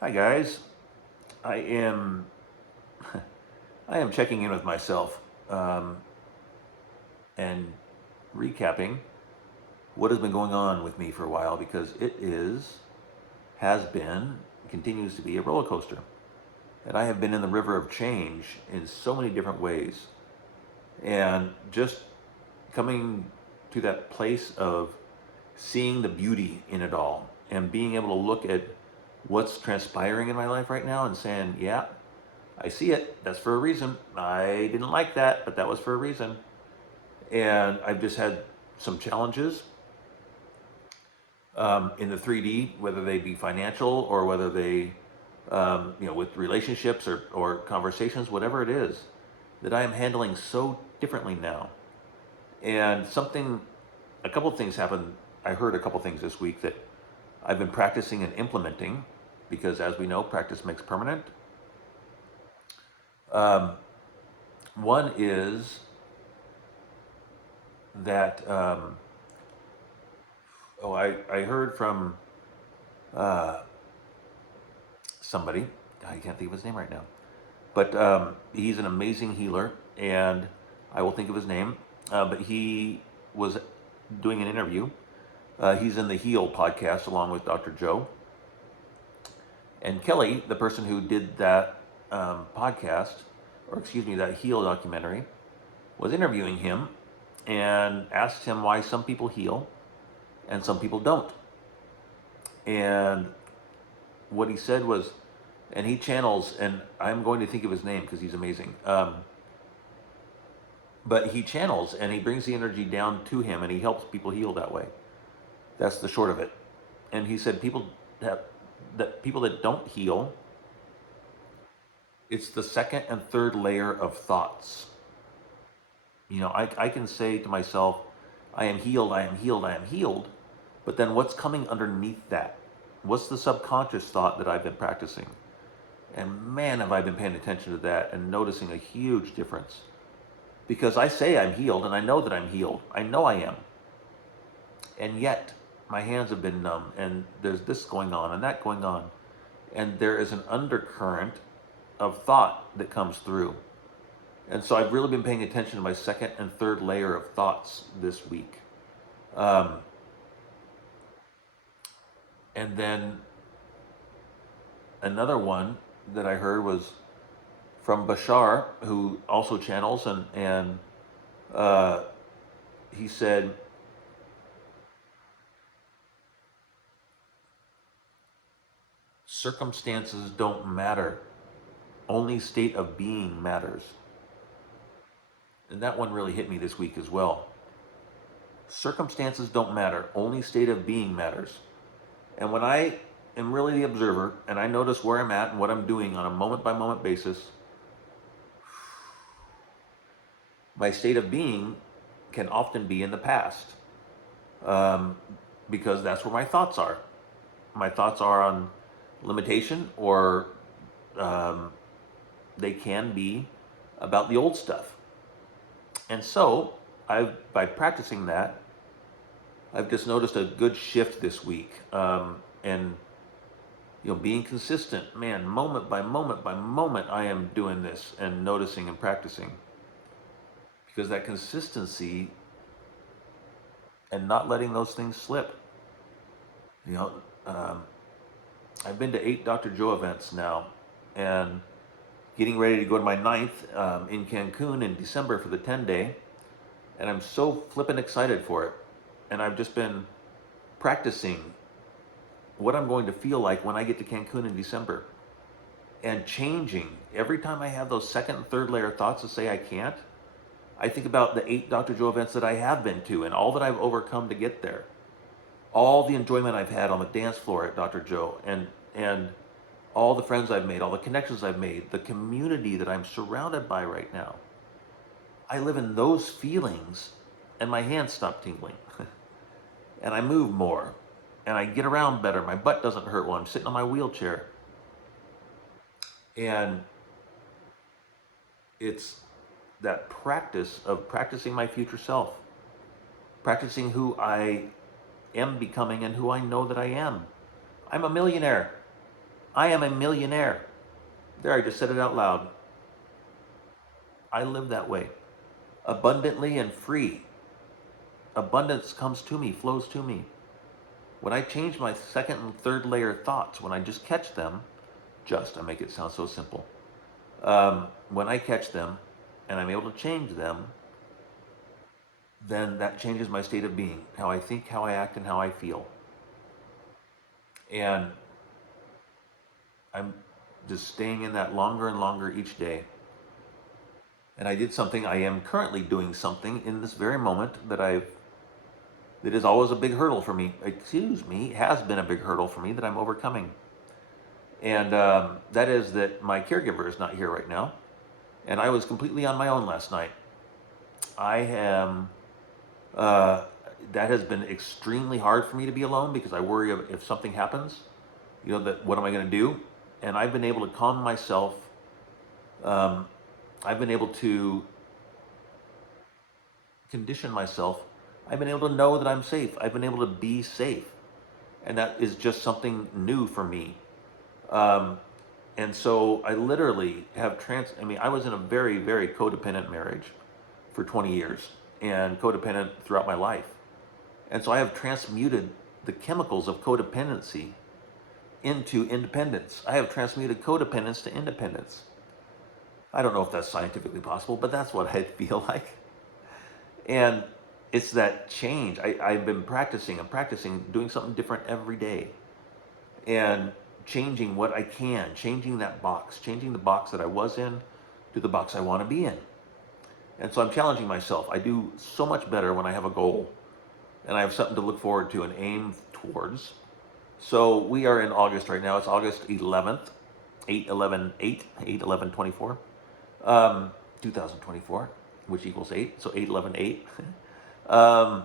Hi guys, I am I am checking in with myself and recapping what has been going on with me for a while because has been, continues to be a roller coaster. And I have been in the river of change in so many different ways. And just coming to that place of seeing the beauty in it all and being able to look at what's transpiring in my life right now and saying, yeah, I see it. That's for a reason. I didn't like that, but that was for a reason. And I've just had some challenges in the 3D, whether they be financial or whether they, with relationships or conversations, whatever it is, that I am handling so differently now. And a couple of things happened. I heard a couple of things this week that I've been practicing and implementing because, as we know, practice makes permanent. Um, One is that I heard from uh, somebody. I can't think of his name right now, but he's an amazing healer, and I will think of his name. But he was doing an interview. He's in the Heal podcast along with Dr. Joe and Kelly, the person who did that podcast, or excuse me, that Heal documentary, was interviewing him and asked him why some people heal and some people don't. And what he said was, and he channels, and I'm going to think of his name because he's amazing. But he channels and he brings the energy down to him and he helps people heal that way. That's the short of it. And he said people that don't heal, it's the second and third layer of thoughts. I can say to myself, I am healed, I am healed, I am healed. But then what's coming underneath that? What's the subconscious thought that I've been practicing? And man, have I been paying attention to that and noticing a huge difference. Because I say I'm healed and I know that I'm healed. I know I am. And yet, my hands have been numb and there's this going on and that going on. And there is an undercurrent of thought that comes through. And so I've really been paying attention to my second and third layer of thoughts this week. And then another one that I heard was from Bashar, who also channels, and he said, circumstances don't matter, only state of being matters. And that one really hit me this week as well. Circumstances don't matter, only state of being matters. And when I am really the observer and I notice where I'm at and what I'm doing on a moment by moment basis, my state of being can often be in the past, because that's where my thoughts are. My thoughts are on limitation, or they can be about the old stuff. And so, by practicing that, I've just noticed a good shift this week, and being consistent. Man, moment by moment by moment, I am doing this and noticing and practicing, because that consistency and not letting those things slip. I've been to 8 Dr. Joe events now, and getting ready to go to my 9th in Cancun in December for the 10-day, and I'm so flippin' excited for it. And I've just been practicing what I'm going to feel like when I get to Cancun in December, and changing every time I have those second and third layer thoughts to say I can't. I think about the 8 Dr. Joe events that I have been to and all that I've overcome to get there. All the enjoyment I've had on the dance floor at Dr. Joe, and all the friends I've made, all the connections I've made, the community that I'm surrounded by right now. I live in those feelings, and my hands stop tingling. And I move more, and I get around better. My butt doesn't hurt while I'm sitting on my wheelchair. And it's that practice of practicing my future self, practicing who I am becoming and who I know that I am. I'm a millionaire. I am a millionaire. There, I just said it out loud. I live that way, abundantly and free. Abundance comes to me, flows to me. When I change my second and third layer thoughts, when I just catch them, I make it sound so simple. When I catch them and I'm able to change them, then that changes my state of being, how I think, how I act, and how I feel. And I'm just staying in that longer and longer each day. And I did something, I am currently doing something in this very moment that is always a big hurdle for me. Excuse me, has been a big hurdle for me that I'm overcoming. And that is that my caregiver is not here right now. And I was completely on my own last night. I am, that has been extremely hard for me to be alone because I worry if something happens, that what am I going to do? And I've been able to calm myself. Um, I've been able to condition myself. I've been able to know that I'm safe. I've been able to be safe. And that is just something new for me. Um, and so I literally have I was in a very, very codependent marriage for 20 years and codependent throughout my life. And so I have transmuted the chemicals of codependency into independence. I have transmuted codependence to independence. I don't know if that's scientifically possible, but that's what I feel like. And it's that change. I've been practicing. I'm practicing doing something different every day. And changing what I can, changing that box, changing the box that I was in to the box I want to be in. And so I'm challenging myself. I do so much better when I have a goal and I have something to look forward to and aim towards. So we are in August right now. It's August 11th, 8/11/24, 2024, which equals 8. So 8/11/8. um,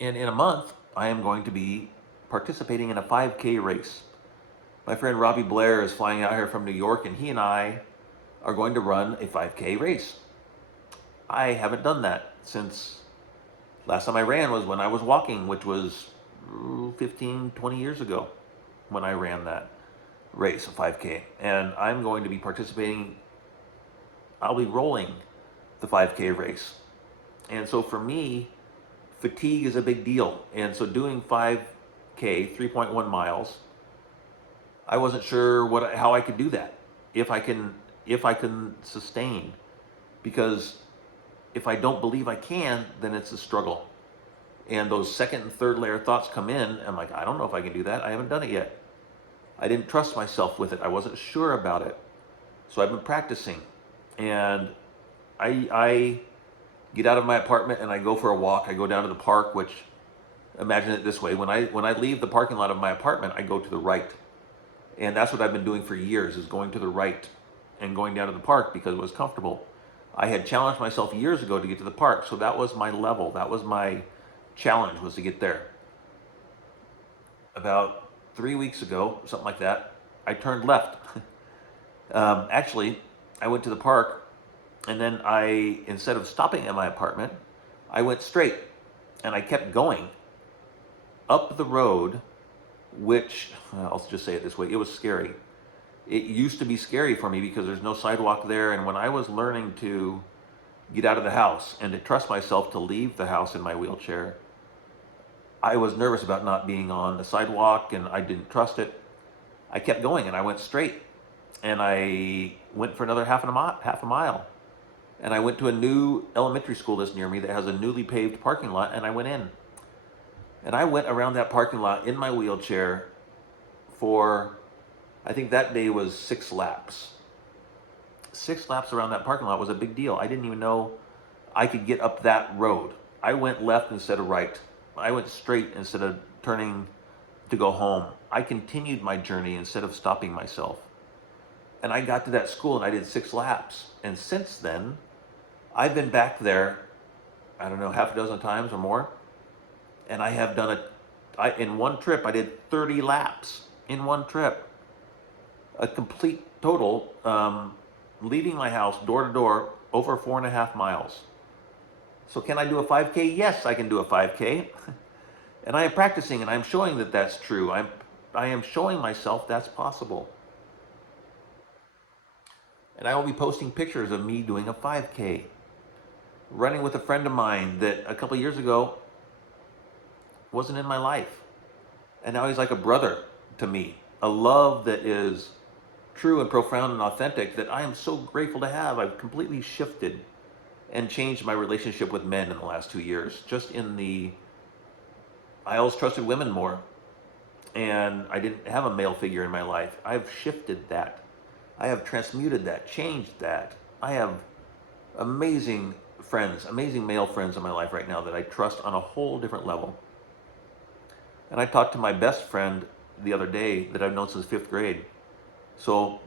and in a month, I am going to be participating in a 5K race. My friend Robbie Blair is flying out here from New York, and he and I are going to run a 5K race. I haven't done that since last time I ran was when I was walking, which was 15, 20 years ago when I ran that race, a 5K. And I'm going to be participating, I'll be rolling the 5K race. And so for me, fatigue is a big deal. And so doing 5K, 3.1 miles, I wasn't sure how I could do that. If I can sustain, because if I don't believe I can, then it's a struggle. And those second and third layer thoughts come in. I'm like, I don't know if I can do that. I haven't done it yet. I didn't trust myself with it. I wasn't sure about it. So I've been practicing. And I get out of my apartment and I go for a walk. I go down to the park, which, imagine it this way. When I leave the parking lot of my apartment, I go to the right. And that's what I've been doing for years, is going to the right and going down to the park because it was comfortable. I had challenged myself years ago to get to the park, so that was my level. That was my challenge, was to get there. About 3 weeks ago, something like that, I turned left. Actually, I went to the park, and then instead of stopping at my apartment, I went straight, and I kept going up the road, which, I'll just say it this way, it was scary. It used to be scary for me because there's no sidewalk there, and when I was learning to get out of the house and to trust myself to leave the house in my wheelchair, I was nervous about not being on the sidewalk, and I didn't trust it. I kept going, and I went straight, and I went for another half a mile, and I went to a new elementary school that's near me that has a newly paved parking lot, and I went in. And I went around that parking lot in my wheelchair for, I think that day was 6 laps. 6 laps around that parking lot was a big deal. I didn't even know I could get up that road. I went left instead of right. I went straight instead of turning to go home. I continued my journey instead of stopping myself. And I got to that school and I did 6 laps. And since then, I've been back there, I don't know, half a dozen times or more. And I have done in one trip, I did 30 laps in one trip. A complete total, leaving my house door to door, over 4.5 miles. So can I do a 5K? Yes, I can do a 5K. And I am practicing and I'm showing that that's true. I am showing myself that's possible. And I will be posting pictures of me doing a 5K, running with a friend of mine that a couple years ago wasn't in my life. And now he's like a brother to me, a love that is true and profound and authentic that I am so grateful to have. I've completely shifted and changed my relationship with men in the last 2 years. Just in the, I always trusted women more, and I didn't have a male figure in my life. I've shifted that. I have transmuted that, changed that. I have amazing friends, amazing male friends in my life right now that I trust on a whole different level. And I talked to my best friend the other day that I've known since fifth grade. So,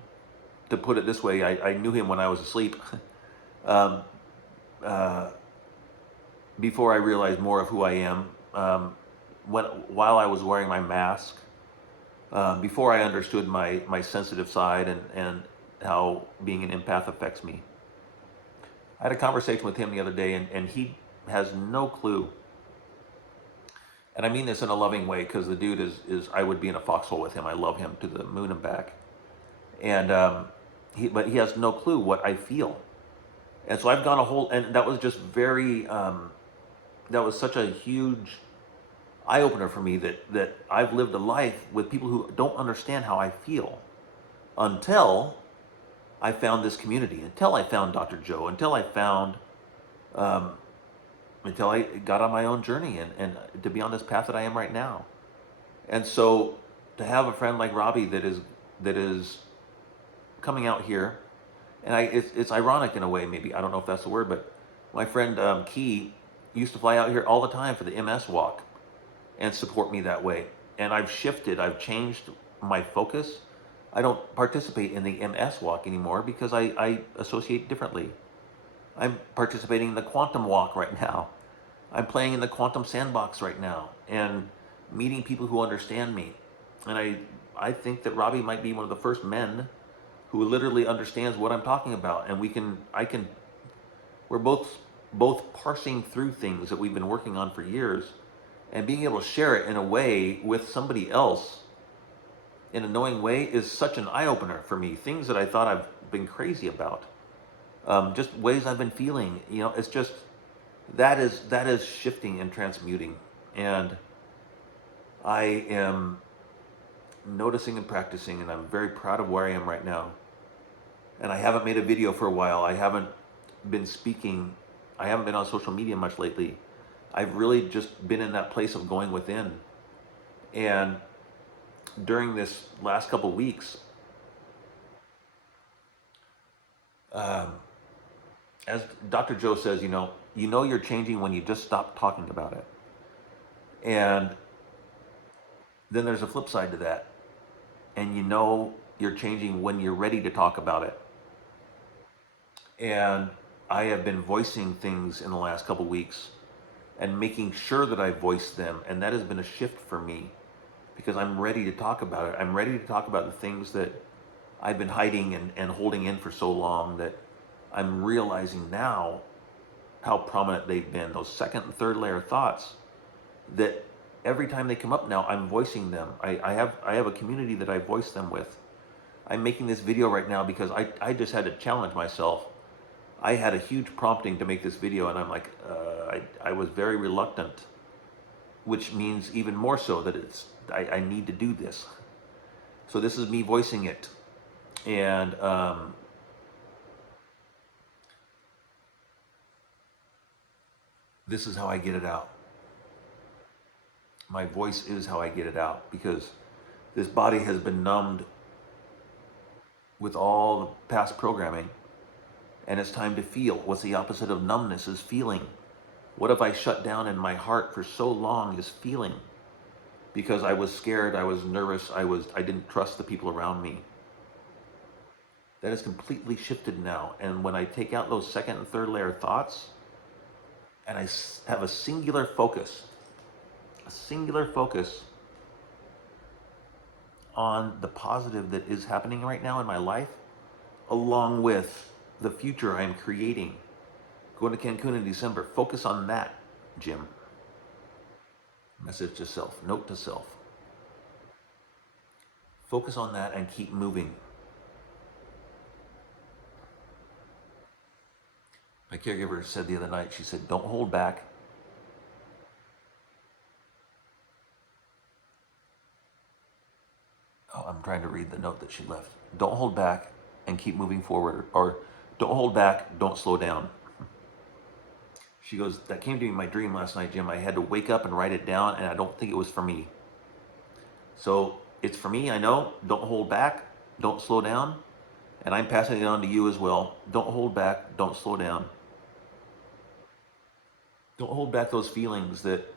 to put it this way, I knew him when I was asleep. um, uh, Before I realized more of who I am, while I was wearing my mask, before I understood my sensitive side and how being an empath affects me. I had a conversation with him the other day, and he has no clue. And I mean this in a loving way, because the dude is I would be in a foxhole with him. I love him to the moon and back. And but he has no clue what I feel. And so I've gone a whole, and that was just very, that was such a huge eye opener for me that I've lived a life with people who don't understand how I feel until I found this community, until I found Dr. Joe, um, until I got on my own journey and to be on this path that I am right now. And so to have a friend like Robbie that is coming out here, and it's ironic in a way, maybe, I don't know if that's the word, but my friend Key used to fly out here all the time for the MS walk and support me that way. And I've shifted, I've changed my focus. I don't participate in the MS walk anymore because I associate differently. I'm participating in the quantum walk right now. I'm playing in the quantum sandbox right now and meeting people who understand me. And I think that Robbie might be one of the first men who literally understands what I'm talking about. And we're both parsing through things that we've been working on for years, and being able to share it in a way with somebody else in a knowing way is such an eye-opener for me. Things that I thought I've been crazy about, just ways I've been feeling, it's just, that is shifting and transmuting. And I am noticing and practicing, and I'm very proud of where I am right now. And I haven't made a video for a while. I haven't been speaking. I haven't been on social media much lately. I've really just been in that place of going within. And during this last couple weeks, um, as Dr. Joe says, you know you're changing when you just stop talking about it. And then there's a flip side to that. And you know you're changing when you're ready to talk about it. And I have been voicing things in the last couple weeks and making sure that I voice them. And that has been a shift for me because I'm ready to talk about it. I'm ready to talk about the things that I've been hiding and holding in for so long, that I'm realizing now how prominent they've been. Those second and third layer thoughts that every time they come up now, I'm voicing them. I have a community that I voice them with. I'm making this video right now because I just had to challenge myself. I had a huge prompting to make this video, and I'm like, I was very reluctant, which means even more so that I need to do this. So this is me voicing it. And this is how I get it out. My voice is how I get it out, because this body has been numbed with all the past programming, and it's time to feel. What's the opposite of numbness? Is feeling. What if I shut down in my heart for so long is feeling? Because I was scared, I was nervous, I didn't trust the people around me. That is completely shifted now. And when I take out those second and third layer thoughts, and I have a singular focus on the positive that is happening right now in my life, along with the future I am creating. Going to Cancun in December. Focus on that, Jim. Message to self. Note to self. Focus on that and keep moving. My caregiver said the other night, she said, don't hold back. Oh, I'm trying to read the note that she left. Don't hold back and keep moving forward, or don't hold back, don't slow down. She goes, that came to me in my dream last night, Jim. I had to wake up and write it down, and I don't think it was for me. So it's for me, I know. Don't hold back, don't slow down. And I'm passing it on to you as well. Don't hold back, don't slow down. Don't hold back those feelings that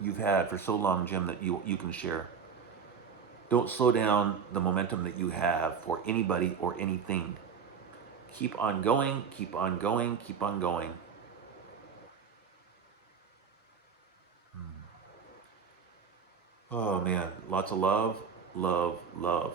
you've had for so long, Jim, that you can share. Don't slow down the momentum that you have for anybody or anything. Keep on going, keep on going, keep on going. Oh man, lots of love, love, love.